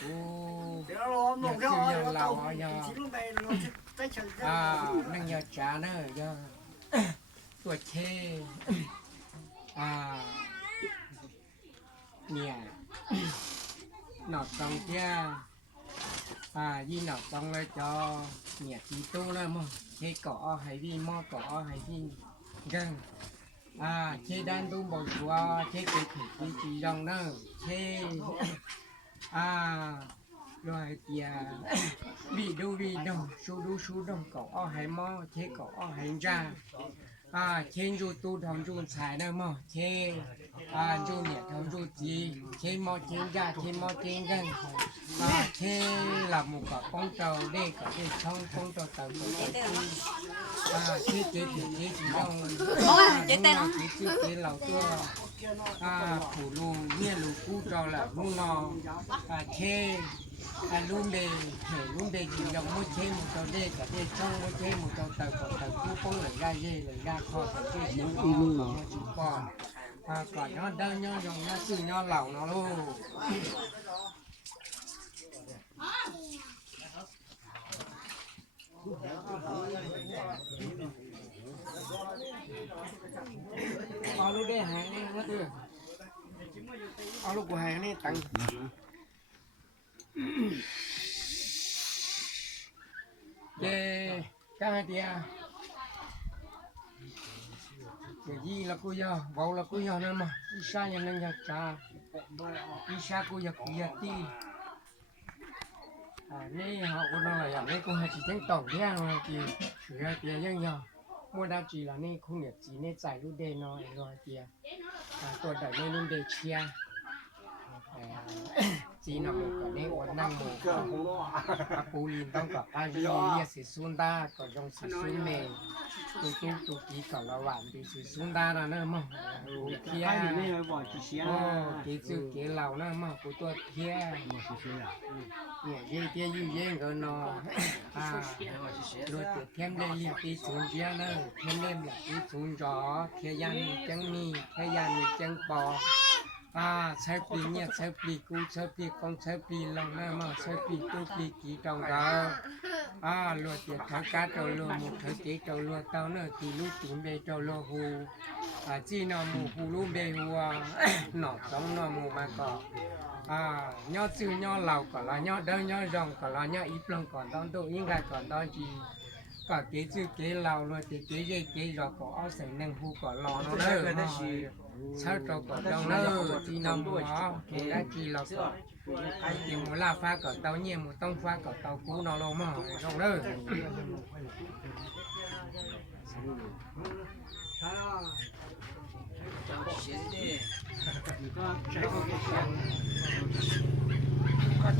กูเดี๋ยวเราหนุ่มเขาเราชิ้นลงไปเราใช้เชิงนั่งยาจ้าเนอะยาตัวเช่เนี่ยหนอดตองเจ้ายี่หนอดตองเลยจอเนี่ยจีตู้เลยมั้งเช่เกาะให้พี่มอเกาะให้พี่กันเช่ด้านตู้บอกว่าเช่เกิดถึงจีดองเนอะเช่rồi thì vì đâu su đâu có hay mò thế có hay ra trên du tu thằng du xài đâu mò thế du nhẹ thằng du gì thế mò trên ra thế mò trên gần thế là một cái con tàu đây có cái trong con tàu tàu thế chế chỉ trong chế lẩu tua phủ lu nghe lu cú cho là lu nò thế luôn đề thể luôn đề chỉ dòng mỗi chế một tàu đê cả đê trong mỗi chế một tàu tàu cú có lời ra dê lời ra kho phải chơi những đi luôn chỉ còn nó đơn nhau dòng nó sư nhau lẩu nó luôn lúc đây hàng này mất rồi lúc của hàng này tăng cái tia cái gì là cô giờ vào là cô giờ nên mà isa nhà nên nhà cha isa cô giờ kia ti này họ cũng nói làอย่างนี้cô hay chỉ tiếng tổng thế mà thì người tia dân nhau mua đa chỉ là này không nhập chỉ này giải lúc đây nói rồi tiaตัวใดในรุ่นเดเชียจีนmột cái nàyวันนั่งmộtปูลินต้องกับอาเรียสิสุนดาก็ยงสิสุนเมย์ตัวกีก็ระหว่างดีสิสุนดาแล้วเนอะมั้งเทียเกี่ยวเกี่ยวเหล่าเนอะมั้งตัวเทียเนี่ยเยี่ยอยู่เยี่ยกันเนาะรถเทียมเลยเรียกที่ศูนย์เจียเนอะเทียมเล่มเลยที่ศูนย์จอเทียยันจังมีเทียยันจังปอใช้ปีเนี่ยใช้ปีกูใช้ปีกองใช้ปีลองหน้ามาใช้ปีตู้ปีกี่ตองเราลวดเดียดทางการเจ้าลวดหมดเธอเจ๊เจ้าลวดเต้าเนื้อตีลูกตุ๋นเบเจ้าลวดหูจีนอมูหูลูกเบหัวหนอต้องนอมูมาก่อนย่อซื้อย่อเหล่าก่อนละย่อเดินย่อรองก่อนละย่ออีปลงก่อนตอนตัวยิ่งไงก่อนตอนจีก็เก๋ซื้อเก๋เหล่าลวดเก๋เย่เก๋รอก่อนเอาใส่หนึ่งหูก่อนรอเนาะเด้อsao trâu cỏ trâu nó chỉ nằm bùa thì đã chỉ lọc ai chỉ muốn la pha cỏ tàu nhiều một tông pha cỏ tàu cũ nó lâu mà không đó có